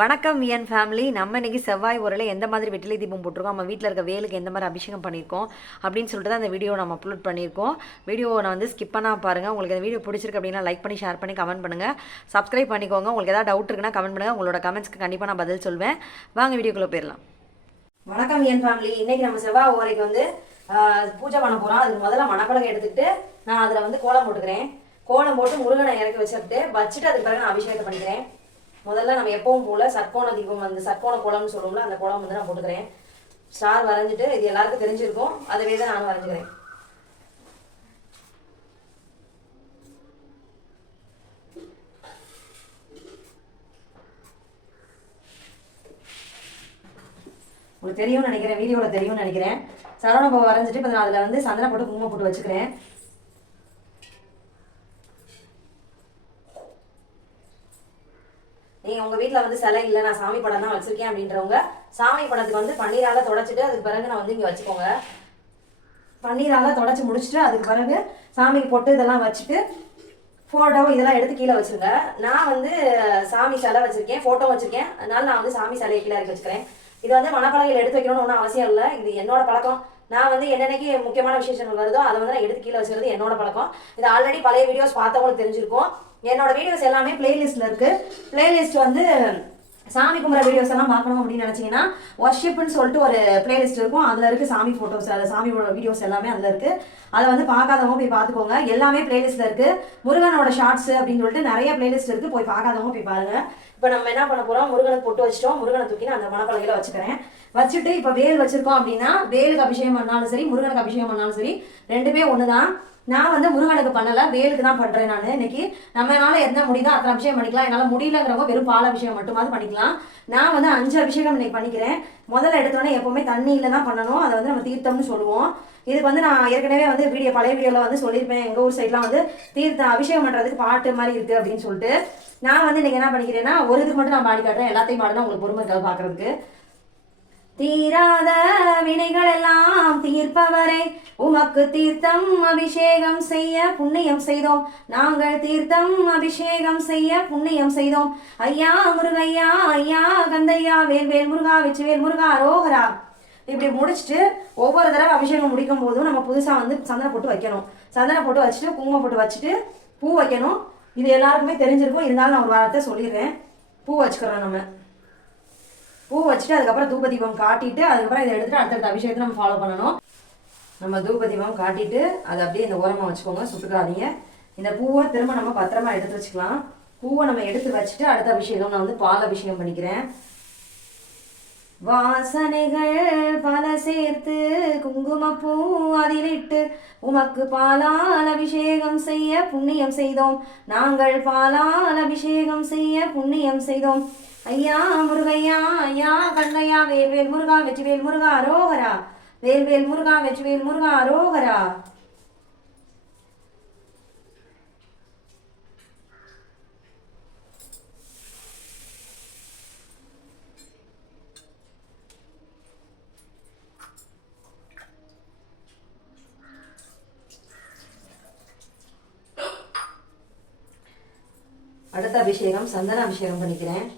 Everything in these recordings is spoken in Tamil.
வணக்கம் என் ஃபேமிலி நம்ம இன்னைக்கு செவ்வாய் உரையில் எந்த மாதிரி வெற்றிலை தீபம் போட்டிருக்கோம்? நம்ம வீட்டில் இருக்க வேலுக்கு எந்த மாதிரி அபிஷேகம் பண்ணியிருக்கோம்? அப்படின்னு சொல்லிட்டு தான் அந்த வீடியோ நம்ம அப்லோட் பண்ணியிருக்கோம். வீடியோவை நான் வந்து ஸ்கிப் பண்ணால் பாருங்கள் உங்களுக்கு இந்த வீடியோ பிடிச்சிருக்கு அப்படின்னா லைக் பண்ணி ஷேர் பண்ணி கமெண்ட் பண்ணுங்கள் சப்ஸ்கிரைப் பண்ணிக்கோங்க. உங்களுக்கு ஏதாவது டவுட் இருக்குன்னா கமெண்ட் பண்ணுங்கள் உங்களோட கமெண்ட்ஸ்க்கு கண்டிப்பாக நான் பதில் சொல்வேன். வாங்க வீடியோக்குள்ளே போயிடலாம். வணக்கம் என் ஃபேமிலி இன்னைக்கு நம்ம செவ்வாய் ஓரைக்கு வந்து பூஜை பண்ண போகிறோம் அதுக்கு முதல்ல மணப்பழகம் எடுத்துக்கிட்டு நான் அதில் வந்து கோலம் போட்டுக்கிறேன். கோலம் போட்டு முருகனை இறக்கி வச்சுட்டு வச்சுட்டு அதுக்கு பிறகு நான் அபிஷேகத்தை பண்ணிக்கிறேன். முதல்ல நம்ம எப்பவும் போல சர்க்கோண தீபம் அந்த சர்க்கோண கோலம்னு சொல்லுவோம்ல அந்த குளம் வந்து நான் போட்டுக்கிறேன். ஸ்டார் வரைஞ்சிட்டு இது எல்லாருக்கும் தெரிஞ்சிருக்கும். அதுவே தான் நான் வரைஞ்சுக்கிறேன். உங்களுக்கு தெரியும்னு நினைக்கிறேன் வீடியோவில் தெரியும்னு நினைக்கிறேன். சரவண பவ வரைஞ்சிட்டு இப்போ நான் அதில் வந்து சந்தனம் போட்டு குங்குமம் போட்டு வச்சுக்கிறேன். நீங்கள் உங்கள் வீட்டில் வந்து சிலை இல்லை நான் சாமி படம் தான் வச்சுருக்கேன் அப்படின்றவங்க சாமி படத்துக்கு வந்து பன்னீரால் தொடச்சிட்டு அதுக்கு பிறகு நான் வந்து இங்கே வச்சுக்கோங்க. பன்னீரால் தொடச்சி முடிச்சுட்டு அதுக்கு பிறகு சாமிக்கு பொட்டு இதெல்லாம் வச்சுட்டு ஃபோட்டோ இதெல்லாம் எடுத்து கீழே வச்சுருங்க. நான் வந்து சாமி சிலை வச்சுருக்கேன் ஃபோட்டோ வச்சுருக்கேன். அதனால நான் வந்து சாமி சிலையை கீழே இறக்கி வச்சுக்கிறேன். இது வந்து மணப்பலகையில் எடுத்து வைக்கணும்னு ஒன்றும் அவசியம் இல்லை. இது என்னோட பழக்கம். நான் வந்து என்னென்னக்கு முக்கியமான விசேஷங்கள் வருதோ அதை வந்து நான் எடுத்து கீழே வச்சுக்கிறது என்னோட பழக்கம். இது ஆல்ரெடி பழைய வீடியோஸ் பார்த்தவங்களுக்கு தெரிஞ்சிருக்கும். என்னோட வீடியோஸ் எல்லாமே பிளேலிஸ்ட்ல இருக்கு. பிளேலிஸ்ட் வந்து சாமி கும்பிட்ற வீடியோஸ் எல்லாம் பார்க்கணும் அப்படின்னு நினச்சிங்கன்னா ஒர்ஷிப்னு சொல்லிட்டு ஒரு பிளேலிஸ்ட் இருக்கும். அதில் இருக்குது சாமி ஃபோட்டோஸ் அது சாமியோட வீடியோஸ் எல்லாமே அதில் இருக்குது அதை வந்து பார்க்காதவங்க போய் பார்த்துக்கோங்க. எல்லாமே பிளேலிஸ்ட்டில் இருக்குது முருகனோட ஷார்ட்ஸ் அப்படின்னு சொல்லிட்டு நிறைய பிளேலிஸ்ட் இருக்குது போய் பார்க்காதவங்க போய் பாருங்கள் இப்போ நம்ம என்ன பண்ண போகிறோம் முருகனுக்கு பொட்டு வச்சிட்டோம். முருகனை தூக்கி நான் அந்த மணப்பலகையில வச்சுக்கிறேன். வச்சுட்டு இப்போ வேல் வச்சுருக்கோம் அப்படின்னா வேலுக்கு அபிஷேகம் பண்ணாலும் சரி முருகனுக்கு அபிஷேகம் பண்ணாலும் சரி ரெண்டுமே ஒன்று தான் நான் வந்து முருகனுக்கு பண்ணல வேலுக்கு தான் பண்றேன் நான். இன்னைக்கு நம்மளால என்ன முடியுதோ அத்தனை அபிஷேகம் பண்ணிக்கலாம். என்னால முடியலங்கிறவங்க வெறும் பால் அபிஷேகம் மட்டுமாவது பண்ணிக்கலாம். நான் வந்து அஞ்சு அபிஷேகம் இன்னைக்கு பண்ணிக்கிறேன். முதல்ல எடுத்தோடனே எப்பவுமே தண்ணியில தான் பண்ணணும். அதை வந்து நம்ம தீர்த்தம்னு சொல்லுவோம். இதுக்கு வந்து நான் ஏற்கனவே வந்து வீடியோ பழைய வீடியோல வந்து சொல்லியிருப்பேன். எங்க ஊர் சைட்லாம் வந்து தீர்த்தம் அபிஷேகம் பண்றதுக்கு பாட்டு மாதிரி இருக்கு அப்படின்னு சொல்லிட்டு. நான் வந்து இன்னைக்கு என்ன பண்ணிக்கிறேன்னா ஒரு இதுக்கு மட்டும் நான் பாடி காட்டுறேன். எல்லாத்தையும் பாடினா உங்களுக்கு பொறுமை இருக்காது தீராத வினைகள் எல்லாம் தீர்ப்பவரே. உமக்கு தீர்த்தம் அபிஷேகம் செய்ய புண்ணியம் செய்தோம். நாங்கள் தீர்த்தம் அபிஷேகம் செய்ய புண்ணியம் செய்தோம். ஐயா முருகையா ஐயா கந்தையா வேல்வேல் முருகா வெற்றிவேல் முருகா ரோகரா இப்படி முடிச்சுட்டு ஒவ்வொரு தடவை அபிஷேகம் முடிக்கும் போதும் நம்ம புதுசாக வந்து சந்தன போட்டு வைக்கணும். சந்தன போட்டு வச்சுட்டு குங்குமம் போட்டு வச்சுட்டு பூ வைக்கணும். இது எல்லாருக்குமே தெரிஞ்சிருக்கும். இருந்தாலும் நான் ஒரு வாரத்தை சொல்லிடுறேன். பூ வச்சுக்கிறோம் நம்ம. பூ வச்சுட்டு அதுக்கப்புறம் தூபதீபம் காட்டிட்டு அதுக்கப்புறம் இதை எடுத்துட்டு அடுத்தடுத்த அபிஷேகத்தை நம்ம ஃபாலோ பண்ணணும். நம்ம தூபதீபம் காட்டிட்டு அதை அப்படியே இந்த ஓரமாக வச்சுக்கோங்க சுட்டுக்காதீங்க. இந்த பூவை திரும்ப நம்ம பத்திரமா எடுத்து வச்சுக்கலாம். பூவை நம்ம எடுத்து வச்சுட்டு அடுத்த அபிஷேகம் நான் வந்து பால் அபிஷேகம் பண்ணிக்கிறேன். வாசனைகள் பல சேர்த்து குங்குமப்பூ அதிலிட்டு உமக்கு பாலால் அபிஷேகம் செய்ய புண்ணியம் செய்தோம். நாங்கள் பாலால் அபிஷேகம் செய்ய புண்ணியம் செய்தோம். ஐயா முருகையா ஐயா கண்ணையா வேல்வேல் முருகா வெற்றிவேல் முருகா அரோகரா. வேல்வேல் முருகா வெற்றிவேல் முருகா ரோகரா அடுத்த அபிஷேகம் சந்தன அபிஷேகம் பண்ணிக்கிறேன்.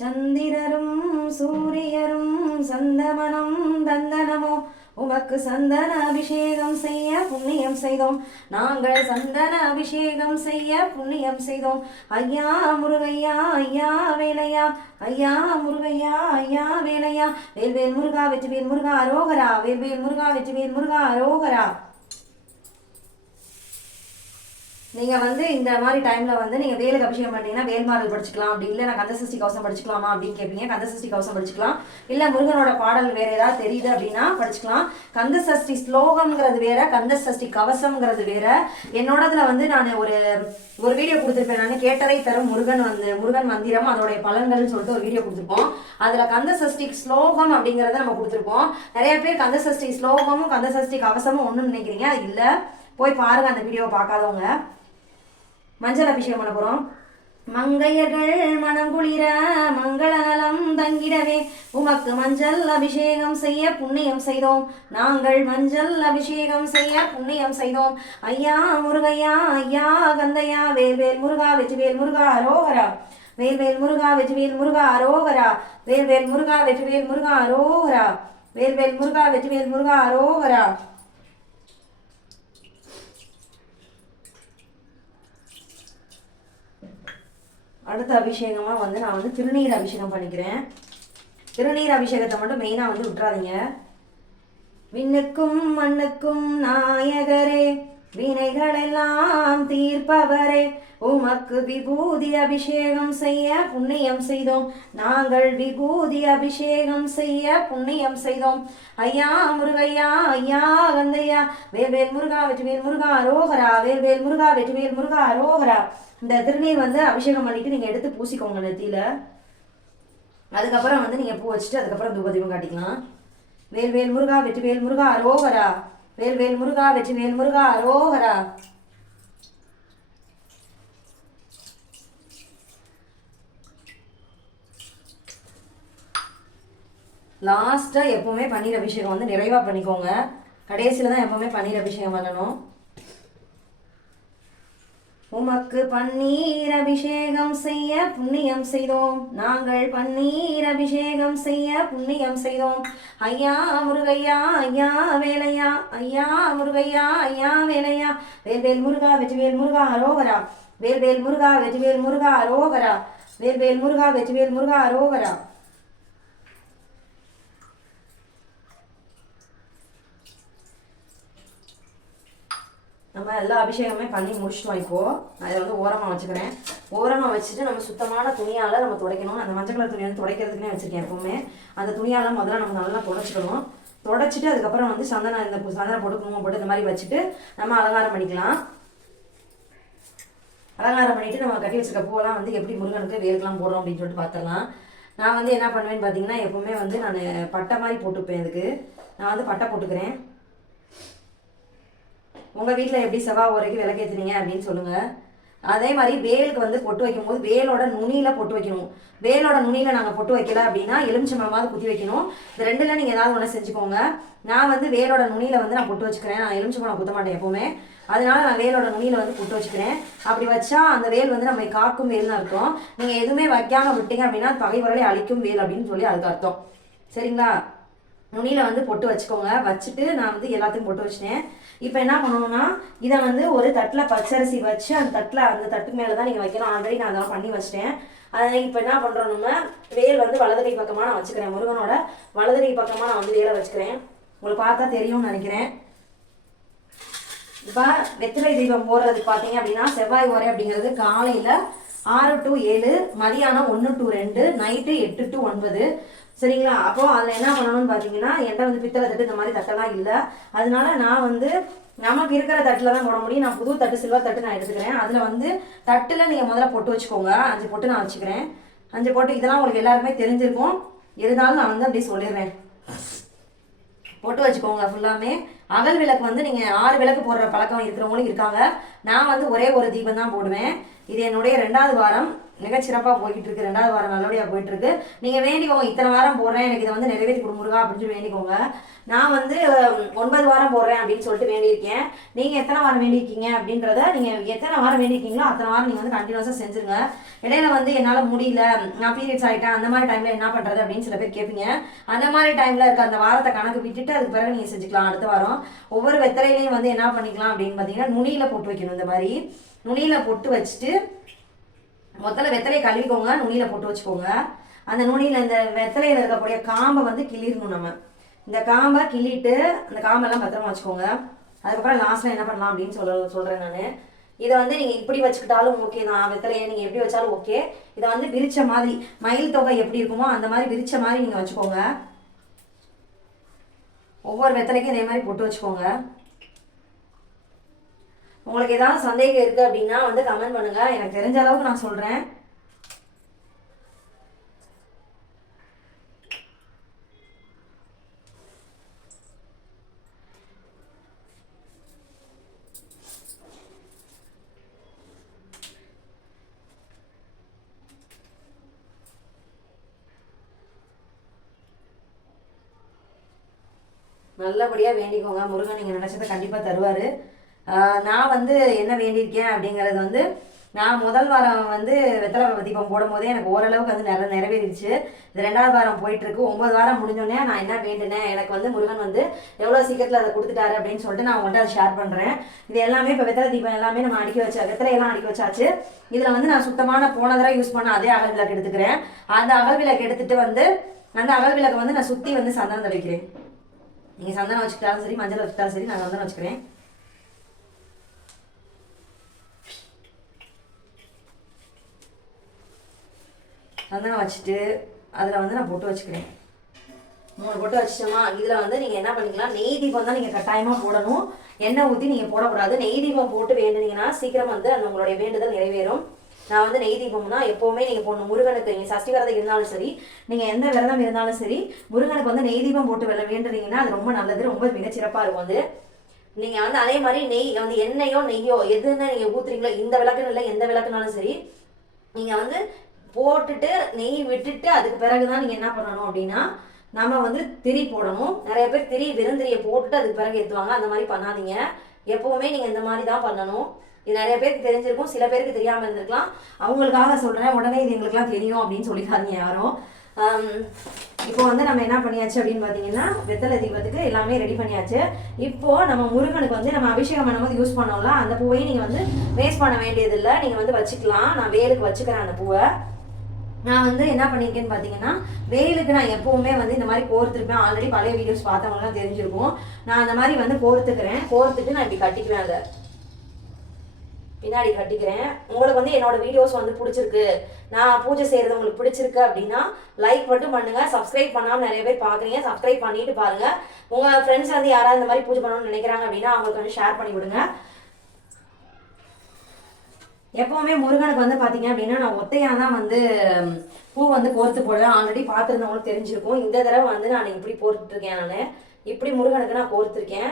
சந்திரரும் சூரியரும் சந்தமனம் தந்தனமோ? உமக்கு சந்தன அபிஷேகம் செய்ய புண்ணியம் செய்தோம். நாங்கள் சந்தன அபிஷேகம் செய்ய புண்ணியம் செய்தோம். ஐயா முருகையா ஐயா வேலையா? ஐயா முருகையா ஐயா வேலையா? வேல்வேல் முருகா வெற்றிவேல் முருகா அரோகரா. வேல்வேல் முருகா வெற்றிவேல் முருகா அரோகரா. நீங்கள் வந்து இந்த மாதிரி டைமில் வந்து நீங்கள் வேலுக்கு அபிஷேகம் பண்ணிட்டீங்கன்னா வேல்மாறல் படிச்சுக்கலாம். அப்படி இல்லை நான் கந்தசஷ்டி கவசம் படிச்சுக்கலாமா அப்படின்னு கேட்பீங்க கந்தசஷ்டி கவசம் படிச்சுக்கலாம். இல்லை முருகனோட பாடல் வேறு ஏதாவது தெரியுது அப்படின்னா படிச்சுக்கலாம். கந்தசஷ்டி ஸ்லோகம்ங்கிறது வேற கந்தசஷ்டி கவசம்ங்கிறது வேற. என்னோடதுல வந்து நான் ஒரு ஒரு வீடியோ கொடுத்துருப்பேன். நான் கேட்டதை தரும் முருகன் வந்து முருகன் மந்திரம் அதோடைய பலன்கள்னு சொல்லிட்டு ஒரு வீடியோ கொடுத்துருப்போம். அதில் கந்தசஷ்டி ஸ்லோகம் அப்படிங்கிறத நம்ம கொடுத்துருப்போம். நிறைய பேர் கந்தசஷ்டி ஸ்லோகமும் கந்தசஷ்டி கவசமும் ஒன்றுன்னு நினைக்கிறீங்க. அது இல்லை. போய் பாருங்க அந்த வீடியோவை பார்க்காதவங்க. மஞ்சள் அபிஷேகம் பண்ண போகிறோம் மங்கையர்கள் மனம் குளிர மங்கள நலம் தங்கிடவே உமக்கு மஞ்சள் அபிஷேகம் செய்ய புண்ணியம் செய்தோம். நாங்கள் மஞ்சள் அபிஷேகம் செய்ய புண்ணியம் செய்தோம். ஐயா முருகையா ஐயா கந்தையா வேல்வேல் முருகா வெற்றிவேல் முருகா அரோகரா. வேல்வேல் முருகா வெற்றிவேல் முருகா அரோகரா. வேல்வேல் முருகா வெற்றிவேல் முருகா அரோகரா. வேல்வேல் முருகா வெற்றிவேல் முருகா அரோகரா. அடுத்த அபிஷேகமாக வந்து நான் வந்து திருநீர் அபிஷேகம் பண்ணிக்கிறேன். திருநீர் அபிஷேகத்தை மட்டும் மெயினாக வந்து விட்டுறாதீங்க. விண்ணுக்கும் மண்ணுக்கும் நாயகரே. வினைகளெல்லாம் தீர்ப்பவரே. உமக்கு விபூதி அபிஷேகம் செய்ய புண்ணியம் செய்தோம். நாங்கள் விபூதி அபிஷேகம் செய்ய புண்ணியம் செய்தோம். ஐயா முருகையா ஐயா வந்தையா வேல்வேல் முருகா வெற்றிவேல் முருகா அரோகரா வேல்வேல் முருகா வெற்றிவேல் முருகா அரோகரா இந்த திருநீர் வந்து அபிஷேகம் பண்ணிட்டு நீங்க எடுத்து பூசிக்கோங்க நெத்தியில. அதுக்கப்புறம் வந்து நீங்க பூ வச்சுட்டு அதுக்கப்புறம் தூபதீபம் காட்டிக்கலாம். வேல்வேல் முருகா வெற்றிவேல் முருகா வேல் வேல் முருகா வெற்றிவேல் முருகா அரோகரா. லாஸ்ட்டாக எப்போவுமே பன்னீர் அபிஷேகம் வந்து நிறைவாக பண்ணிக்கோங்க. கடைசியில் தான் எப்போவுமே பன்னீர் அபிஷேகம் பண்ணணும். உமக்கு பன்னீர் அபிஷேகம் செய்ய புண்ணியம் செய்தோம். நாங்கள் பன்னீர் அபிஷேகம் செய்ய புண்ணியம் செய்தோம். ஐயா முருகையா ஐயா வேலையா ஐயா முருகையா ஐயா வேலையா. வேல்வேல் முருகா வெற்றிவேல் முருகா அரோகரா. வேல்வேல் முருகா வெற்றிவேல் முருகா அரோகரா. வேல்வேல் முருகா வெற்றிவேல் முருகா அரோகரா. நம்ம எல்லா அபிஷேகமே பண்ணி முடிச்சிட்டோம் இப்போ. நான் இதை வந்து ஓரமாக வச்சுக்கிறேன். ஓரமாக வச்சுட்டு நம்ம சுத்தமான துணியால் நம்ம துடைக்கணும். அந்த மஞ்சள் கலர் துணி வந்து துடைக்கிறதுக்குனே வச்சுருக்கேன் எப்பவுமே. அந்த துணியால் முதல்ல நம்ம நல்லா துடைச்சிக்கணும் துடைச்சிட்டு அதுக்கப்புறம் வந்து சந்தனம் இந்த சந்தனம் போட்டு குங்குமம் போட்டு இந்த மாதிரி வச்சுட்டு நம்ம அலங்காரம் பண்ணிக்கலாம். அலங்காரம் பண்ணிவிட்டு நம்ம கட்டி வச்சிருக்க பூவெல்லாம் வந்து எப்படி முருகனுக்கு வேருக்கெல்லாம் போடுறோம் அப்படின்னு சொல்லிட்டு பார்த்துடலாம் நான் வந்து என்ன பண்ணுவேன்னு பார்த்தீங்கன்னா எப்பவுமே வந்து நான் பட்டை மாதிரி போட்டுப்பேன் இதுக்கு. நான் வந்து பட்டை போட்டுக்கிறேன். உங்கள் வீட்டில் எப்படி செவ்வாய் உரைக்கு விளக்கேற்றுனீங்க அப்படின்னு சொல்லுங்கள் அதே மாதிரி வேலுக்கு வந்து பொட்டு வைக்கும்போது வேலோட நுனியில் பொட்டு வைக்கணும். வேலோட நுனியில் நாங்கள் பொட்டு வைக்கல அப்படின்னா எலுமிச்சம்பழமாவது குத்தி வைக்கணும். இந்த ரெண்டில் நீங்கள் ஏதாவது ஒன்று செஞ்சுக்கோங்க. நான் வந்து வேலோட நுனியில் வந்து நான் பொட்டு வச்சுக்கிறேன். நான் எலுமிச்சம்பழம் குத்த மாட்டேன் எப்போவுமே. அதனால நான் வேலோட நுனியில் வந்து பொட்டு வச்சுக்கிறேன். அப்படி வச்சா அந்த வேல் வந்து நம்ம காக்கும் வேல்னு அர்த்தம். நீங்கள் எதுவுமே வைக்காமல் விட்டீங்க அப்படின்னா அது பகைவர்களை அழிக்கும் வேல் அப்படின்னு சொல்லி அதுக்கு அர்த்தம். சரிங்களா? நுனியில் வந்து பொட்டு வச்சுக்கோங்க. வச்சுட்டு நான் வந்து எல்லாத்தையும் பொட்டு வச்சிட்டேன். இப்போ என்ன பண்ணணும்னா இதை வந்து ஒரு தட்டில் பச்சரிசி வச்சு அந்த தட்டில் அந்த தட்டு மேலே தான் நீங்கள் வைக்கணும். ஆல்ரெடி நான் அதெல்லாம் பண்ணி வச்சிட்டேன். அதை இப்போ என்ன பண்ணுறோம் நம்ம வேல் வந்து வலது கை பக்கமாக நான் வச்சுக்கிறேன். முருகனோட வலது கை பக்கமாக நான் வந்து வேலை வச்சுக்கிறேன். உங்களுக்கு பார்த்தா தெரியும்னு நினைக்கிறேன். இப்போ வெற்றிலை தீபம் போடுறதுக்கு பார்த்தீங்க அப்படின்னா செவ்வாய் உரை அப்படிங்கிறது காலையில் ஆறு டு ஏழு மதியானம் ஒன்று டு ரெண்டு நைட்டு எட்டு டு ஒன்பது. சரிங்களா? அப்போ அதில் என்ன பண்ணணும்னு பார்த்தீங்கன்னா என்கிட்ட வந்து பித்தளை தட்டு இந்த மாதிரி தட்டெல்லாம் இல்லை. அதனால நான் வந்து நமக்கு இருக்கிற தட்டில் தான் போட முடியும். நான் புது தட்டு சில்வர் தட்டு நான் எடுத்துக்கிறேன். அதில் வந்து தட்டில் நீங்கள் முதல்ல பொட்டு வச்சுக்கோங்க. அஞ்சு பொட்டு நான் வச்சுக்கிறேன். அஞ்சு பொட்டு இதெல்லாம் உங்களுக்கு எல்லாருமே தெரிஞ்சிருக்கும். இருந்தாலும் நான் வந்து அப்படியே சொல்லிடுறேன். பொட்டு வச்சுக்கோங்க ஃபுல்லாமே அகல் விளக்கு வந்து நீங்கள் ஆறு விளக்கு போடுற பழக்கம் இருக்கிறவங்களும் இருக்காங்க. நான் வந்து ஒரே ஒரு தீபம் தான் போடுவேன். இது என்னுடைய ரெண்டாவது வாரம். மிகச்சிறப்பாக போய்கிட்டு இருக்கு ரெண்டாவது வாரம் நல்லபடியாக போயிட்டு இருக்கு நீங்கள் வேண்டிக்கோங்க. இத்தனை வாரம் போடுறேன். எனக்கு இதை வந்து நிறைவேற்றி கொடு முருகா அப்படின்னு சொல்லி வேண்டிக்கோங்க. நான் வந்து ஒன்பது வாரம் போடுறேன் அப்படின்னு சொல்லிட்டு வேண்டியிருக்கேன். நீங்கள் எத்தனை வாரம் வேண்டியிருக்கீங்க அப்படின்றத நீங்கள் எத்தனை வாரம் வேண்டியிருக்கீங்களோ அத்தனை வாரம் நீங்கள் வந்து கண்டினியூஸாக செஞ்சுருங்க. இடையில வந்து என்னால் முடியல. நான் பீரியட்ஸ் ஆகிட்டேன் அந்த மாதிரி டைமில் என்ன பண்ணுறது அப்படின்னு சில பேர் கேட்பீங்க. அந்த மாதிரி டைமில் இருக்க அந்த வாரத்தை கணக்கு விட்டுட்டு அதுக்கு பிறகு நீங்கள் செஞ்சுக்கலாம். அடுத்த வாரம் ஒவ்வொரு வெத்தலையிலையும் வந்து என்ன பண்ணிக்கலாம் அப்படின்னு பார்த்தீங்கன்னா நுனியில் போட்டு வைக்கணும் இந்த மாதிரி. நுனியில் பொட்டு வச்சுட்டு முதல்ல வெத்தலையை கழுவிக்கோங்க. நுனியில் பொட்டு வச்சுக்கோங்க. அந்த நுனியில் இந்த வெத்தலையில் இருக்கக்கூடிய காம்பை வந்து கிள்ளிடணும் நம்ம. இந்த காம்பை கிள்ளிட்டு அந்த காம்பெல்லாம் பத்திரமா வச்சுக்கோங்க. அதுக்கப்புறம் லாஸ்ட்டில் என்ன பண்ணலாம் அப்படின்னு சொல்ல சொல்கிறேன் நான். இதை வந்து நீங்கள் இப்படி வச்சுக்கிட்டாலும் ஓகே தான். வெத்தலையை நீங்கள் எப்படி வச்சாலும் ஓகே இதை வந்து விரிச்ச மாதிரி மயில் தொகை எப்படி இருக்குமோ அந்த மாதிரி விரிச்ச மாதிரி நீங்கள் வச்சுக்கோங்க. ஒவ்வொரு வெத்தலைக்கும் இதே மாதிரி பொட்டு வச்சுக்கோங்க. உங்களுக்கு ஏதாவது சந்தேகம் இருக்குது அப்படின்னா வந்து கமெண்ட் பண்ணுங்கள் எனக்கு தெரிஞ்ச அளவுக்கு நான் சொல்கிறேன் நல்லபடியாக வேண்டிக்கோங்க. முருகன் நீங்கள் நினச்சதை கண்டிப்பாக தருவார். நான் வந்து என்ன வேண்டியிருக்கேன் அப்படிங்கிறது வந்து நான் முதல் வாரம் வந்து வெத்தலை தீபம் போடும்போதே எனக்கு ஓரளவுக்கு வந்து நிற நிறைவேறிடுச்சு. இது ரெண்டாவது வாரம் போயிட்டுருக்கு. ஒம்பது வாரம் முடிஞ்சோடனே நான் என்ன வேண்டினேன் எனக்கு வந்து முருகன் வந்து எவ்வளோ சீக்கிரத்தில் அதை கொடுத்துட்டாரு அப்படின்னு சொல்லிட்டு நான் உங்கள்கிட்ட அதை ஷேர் பண்ணுறேன் இது எல்லாமே இப்போ வெத்தலை தீபம் எல்லாமே நம்ம அடிக்க வச்சா வெத்தலையெல்லாம் அடிக்க வச்சாச்சு. இதில் வந்து நான் சுத்தமான போன தடவை யூஸ் பண்ண அதே அகல் விளக்கு எடுத்துக்கிறேன். அந்த அகல் விளக்கு எடுத்துகிட்டு வந்து அந்த அகல் விளக்கை வந்து நான் சுற்றி வந்து சந்தனம் தெளிக்கிறேன் நீங்கள் சந்தனம் வச்சுக்கிட்டாலும் சரி மஞ்சள் வச்சுக்கிட்டாலும் சரி நான் சந்தனம் வச்சுக்கிறேன். நல்லா வச்சுட்டு அதில் வந்து நான் பொட்டு வச்சுக்கிறேன். மூணு பொட்டு வச்சிட்டோமா? இதில் வந்து நீங்கள் என்ன பண்ணிக்கலாம்? நெய் தீபம் தான் நீங்கள் கட்டாயமாக போடணும். எண்ணெய் ஊற்றி நீங்கள் போடக்கூடாது. நெய் தீபம் போட்டு வேண்டுனீங்கன்னா சீக்கிரம் வந்து அந்த உங்களுடைய வேண்டுதல் நிறைவேறும். நான் வந்து நெய் தீபம்னா எப்போவுமே நீங்கள் போடணும். முருகனுக்கு நீங்கள் சஷ்டி விரதம் இருந்தாலும் சரி நீங்கள் எந்த விரதம் இருந்தாலும் சரி முருகனுக்கு வந்து நெய் தீபம் போட்டு வெள்ள வேண்டுனீங்கன்னா அது ரொம்ப நல்லது. ரொம்ப மிகச்சிறப்பாக இருக்கும் வந்து நீங்கள் வந்து அதே மாதிரி நெய் வந்து எண்ணெயோ நெய்யோ எதுன்னு நீங்கள் ஊத்துறீங்களோ இந்த விளக்குன்னு இல்லை எந்த விளக்குனாலும் சரி நீங்கள் வந்து போட்டுட்டு நெய் விட்டுட்டு அதுக்கு பிறகுதான் நீங்கள் என்ன பண்ணணும் அப்படின்னா நம்ம வந்து திரி போடணும். நிறைய பேர் திரி விருந்திரியை போட்டுட்டு அதுக்கு பிறகு ஏற்றுவாங்க அந்த மாதிரி பண்ணாதீங்க. எப்பவுமே நீங்கள் இந்த மாதிரி தான் பண்ணணும். இது நிறைய பேருக்கு தெரிஞ்சிருக்கும். சில பேருக்கு தெரியாமல் இருந்திருக்கலாம். அவங்களுக்காக சொல்கிறேன் உடனே இது எங்களுக்குலாம் தெரியும் அப்படின்னு சொல்லிக்காதீங்க யாரும். இப்போ வந்து நம்ம என்ன பண்ணியாச்சு அப்படின்னு பார்த்தீங்கன்னா வெத்தலை தீபத்துக்கு எல்லாமே ரெடி பண்ணியாச்சு. இப்போ நம்ம முருகனுக்கு வந்து நம்ம அபிஷேகம் பண்ணும்போது யூஸ் பண்ணோம்ல அந்த பூவையும் நீங்கள் வந்து வேஸ்ட் பண்ண வேண்டியதில்லை. நீங்கள் வந்து வச்சுக்கலாம். நான் வேலுக்கு வச்சுக்கிறேன் அந்த பூவை. நான் வந்து என்ன பண்ணியிருக்கேன்னு பார்த்தீங்கன்னா வெயிலுக்கு நான் எப்போவுமே வந்து இந்த மாதிரி கோர்த்துருப்பேன் ஆல்ரெடி பழைய வீடியோஸ் பார்த்தவங்கலாம் தெரிஞ்சிருக்கும். நான் அந்த மாதிரி வந்து கோர்த்துக்கிறேன் கோர்த்துட்டு நான் இப்படி கட்டிக்குவேன் அதை. பின்னாடி கட்டிக்கிறேன். உங்களுக்கு வந்து என்னோட வீடியோஸ் வந்து பிடிச்சிருக்கு. நான் பூஜை செய்கிறது உங்களுக்கு பிடிச்சிருக்கு அப்படின்னா லைக் மட்டும் பண்ணுங்க. சப்ஸ்கிரைப் பண்ணாமல் நிறைய பேர் பார்க்குறீங்க சப்ஸ்கிரைப் பண்ணிட்டு பாருங்கள் உங்கள் ஃப்ரெண்ட்ஸ் வந்து யாராவது இந்த மாதிரி பூஜை பண்ணணும்னு நினைக்கிறாங்க அப்படின்னா அவங்களுக்கு வந்து ஷேர் பண்ணி விடுங்க எப்பவுமே முருகனுக்கு வந்து பார்த்தீங்க அப்படின்னா நான் ஒத்தையாக தான் வந்து பூ வந்து கோர்த்து போடுவேன். ஆல்ரெடி பார்த்துருந்தவங்களுக்கு தெரிஞ்சிருக்கும். இந்த தடவை வந்து நான் இப்படி போட்டுட்டு நான். இப்படி முருகனுக்கு நான் கோர்த்துருக்கேன்.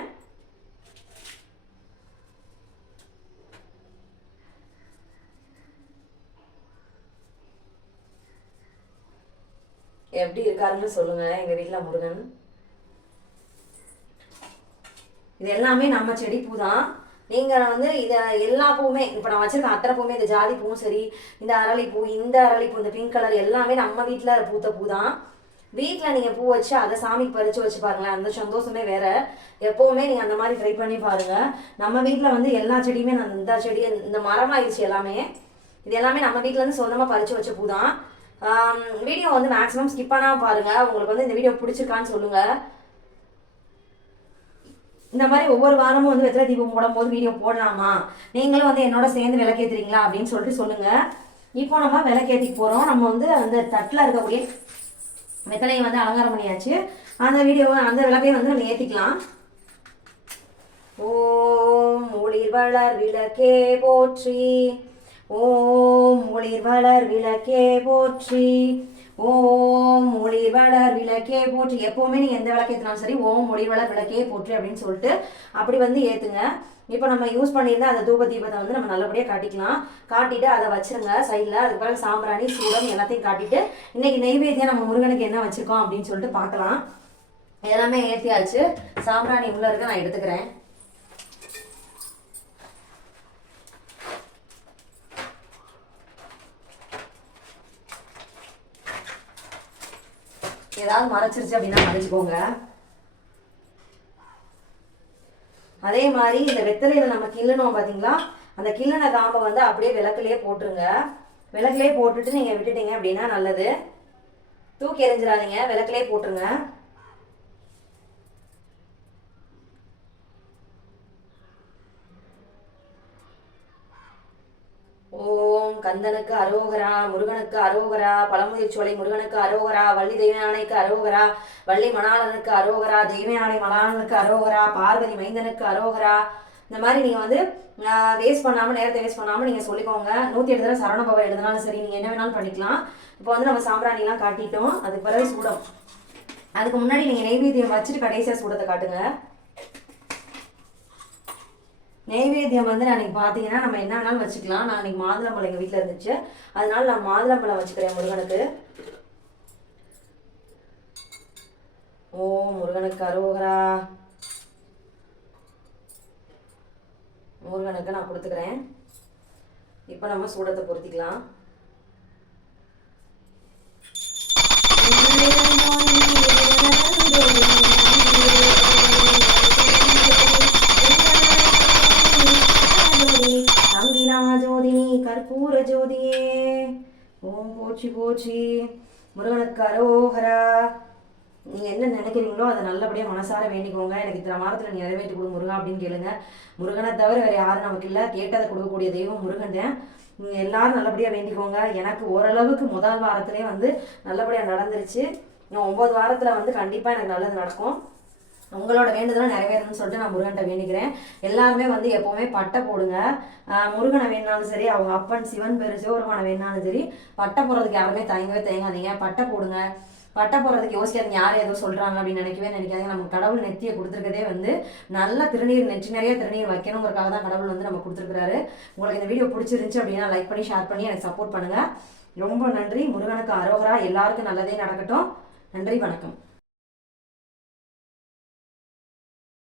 எப்படி இருக்காருன்னு சொல்லுங்க எங்க வீட்ல முருகன். இது எல்லாமே நம்ம செடி பூ தான். நீங்கள் வந்து இதை எல்லா பூவுமே இப்போ நான் வச்சிருக்க அத்தனை பூவுமே இந்த ஜாதி பூவும் சரி இந்த அரளிப்பூ இந்த அரளிப்பூ இந்த பிங்க் கலர் எல்லாமே நம்ம வீட்டில் பூத்த பூ தான் வீட்டில் நீங்கள் பூ வச்சு அதை சாமிக்கு பறித்து வச்சு பாருங்களேன் அந்த சந்தோஷமே வேறு. எப்போவுமே நீங்கள் அந்த மாதிரி ட்ரை பண்ணி பாருங்கள் நம்ம வீட்டில் வந்து எல்லா செடியுமே நான் இந்த செடி இந்த மரமாயிருச்சு எல்லாமே. இது எல்லாமே நம்ம வீட்டிலேருந்து இருந்து பறித்து வச்ச பூ தான் வீடியோ வந்து மேக்ஸிமம் ஸ்கிப் பண்ணாமல் பாருங்கள் உங்களுக்கு வந்து இந்த வீடியோ பிடிச்சிருக்கான்னு சொல்லுங்கள் இந்த மாதிரி ஒவ்வொரு வாரமும் வந்து வெத்தலை தீபம் போடும்போது வீடியோ போடலாமா? நீங்களும் வந்து என்னோட சேர்ந்து விளக்கேத்துறீங்களா அப்படின்னு சொல்லிட்டு சொல்லுங்க. இப்போ நம்ம விளக்கேற்றி போகிறோம் நம்ம வந்து அந்த தட்டில் இருக்கக்கூடிய வெத்தலையை வந்து அலங்காரம் பண்ணியாச்சு. அந்த வீடியோவை அந்த விளக்கையும் வந்து நம்ம ஏற்றிக்கலாம் ஓம் ஒளிர் வளர் விளக்கே போற்றி. ஓம் ஒளிர் வளர் விளக்கே போற்றி. ஓம் ஒளிர் வளர் விளக்கே போற்றி. எப்பவுமே நீங்கள் எந்த விளக்கு ஏற்றினாலும் சரி ஓம் ஒளிர் வளர் விளக்கே போற்றி அப்படின்னு சொல்லிட்டு அப்படி வந்து ஏற்றுங்க இப்போ நம்ம யூஸ் பண்ணியிருந்தால் அந்த தூப தீபத்தை வந்து நம்ம நல்லபடியாக காட்டிக்கலாம். காட்டிட்டு அதை வச்சிருங்க சைடில் அதுக்கு பிறகு சாம்பிராணி சூடம் எல்லாத்தையும் காட்டிட்டு இன்னைக்கு நெய்வேத்தியம் நம்ம முருகனுக்கு என்ன வச்சுருக்கோம் அப்படின்னு சொல்லிட்டு பார்க்கலாம். எல்லாமே ஏற்றியாச்சு சாம்பிராணி உள்ள இருக்க நான் எடுத்துக்கிறேன். ஏதாவது மறைச்சிருச்சு அப்படின்னா மறைச்சிக்கோங்க. அதே மாதிரி இந்த வெத்தலையில நம்ம கிள்ளணும் பாத்தீங்களா? அந்த கிள்ளன காம்பை வந்து அப்படியே விளக்குலயே போட்டுருங்க. விளக்குலயே போட்டுட்டு நீங்க விட்டுட்டீங்க அப்படின்னா நல்லது. தூக்கி எறிஞ்சிடாதீங்க. விளக்குலயே போட்டுருங்க ஓம் கந்தனுக்கு அரோகரா முருகனுக்கு அரோகரா பழமுதிர் முருகனுக்கு அரோகரா வள்ளி தெய்வயானைக்கு அரோகரா வள்ளி மணாளனுக்கு அரோகரா தெய்வயானை மணாளனுக்கு அரோகரா பார்வதி மைந்தனுக்கு அரோகரா. இந்த மாதிரி நீங்கள் வந்து வேஸ்ட் பண்ணாமல் நேரத்தை வேஸ்ட் பண்ணாமல் நீங்கள் சொல்லிக்கோங்க. நூற்றி எட்டு தடவை சரவண பவா எழுதினாலும் சரி நீங்கள் என்ன வேணாலும் பண்ணிக்கலாம். இப்போ வந்து நம்ம சாம்பிராணிலாம் காட்டிட்டோம். அதுக்கு பிறகு சூடம். அதுக்கு முன்னாடி நீங்கள் நெய்வேத்தியம் வச்சுட்டு கடைசியா சூடத்தை காட்டுங்க. நெய்வேத்தியம் வந்து நான் பார்த்தீங்கன்னா நம்ம என்ன வேணாலும் வச்சுக்கலாம். நான் அன்றைக்கி மாதுளம்பழம் எங்கள் வீட்டில் இருந்துச்சு. அதனால நான் மாதுளம்பழம் வச்சுக்கிறேன் முருகனுக்கு. ஓ முருகனுக்கு அரோகரா. முருகனுக்கு நான் கொடுத்துக்கிறேன். இப்போ நம்ம சூடத்தை பொருத்திக்கலாம். ஓம் போச்சி போச்சி முருகனுக்கு அரோகரா நீங்கள் என்ன நினைக்கிறீங்களோ அதை நல்லபடியாக மனசார வேண்டிக்கோங்க. எனக்கு இத்தனை வாரத்தில் நிறைவேற்றி கொடு முருகா அப்படின்னு கேளுங்க. முருகனை தவிர வேறு யாரும் நமக்கு இல்லை. கேட்டதை கொடுக்கக்கூடிய தெய்வம் முருகன் தான். நீங்கள் எல்லாரும் நல்லபடியாக வேண்டிக்கோங்க. எனக்கு ஓரளவுக்கு முதல் வாரத்திலே வந்து நல்லபடியாக நடந்துருச்சு. இன்னும் ஒம்பது வாரத்தில் வந்து கண்டிப்பாக எனக்கு நல்லது நடக்கும். உங்களோட வேண்டுதலாம் நிறைவேறணும்னு சொல்லிட்டு நான் முருகன்ட்ட வேண்டிக்கிறேன். எல்லாருமே வந்து எப்போவுமே பட்டை போடுங்க. முருகனை வேணாலும் சரி அவங்க அப்பன் சிவன் பேர் சிவபெருமானை வேணாலும் சரி பட்டை போடுறதுக்கு யாருமே தயங்கவே தயங்காதீங்க. பட்டை போடுங்க. பட்டை போடுறதுக்கு யோசிக்காதீங்க யார் ஏதோ சொல்கிறாங்க அப்படின்னு நினைக்கவே நினைக்காதீங்க. நம்ம கடவுள் நெத்தியை கொடுத்துருக்கதே வந்து நல்ல திருநீர் நெற்றி நிறைய திருநீர் வைக்கணுங்கிறக்காக தான் கடவுள் வந்து நம்ம கொடுத்துருக்குறாரு. உங்களுக்கு இந்த வீடியோ பிடிச்சிருந்துச்சு அப்படின்னா லைக் பண்ணி ஷேர் பண்ணி எனக்கு சப்போர்ட் பண்ணுங்கள் ரொம்ப நன்றி. முருகனுக்கு அரோகரா. எல்லாருக்கும் நல்லதே நடக்கட்டும். நன்றி வணக்கம்.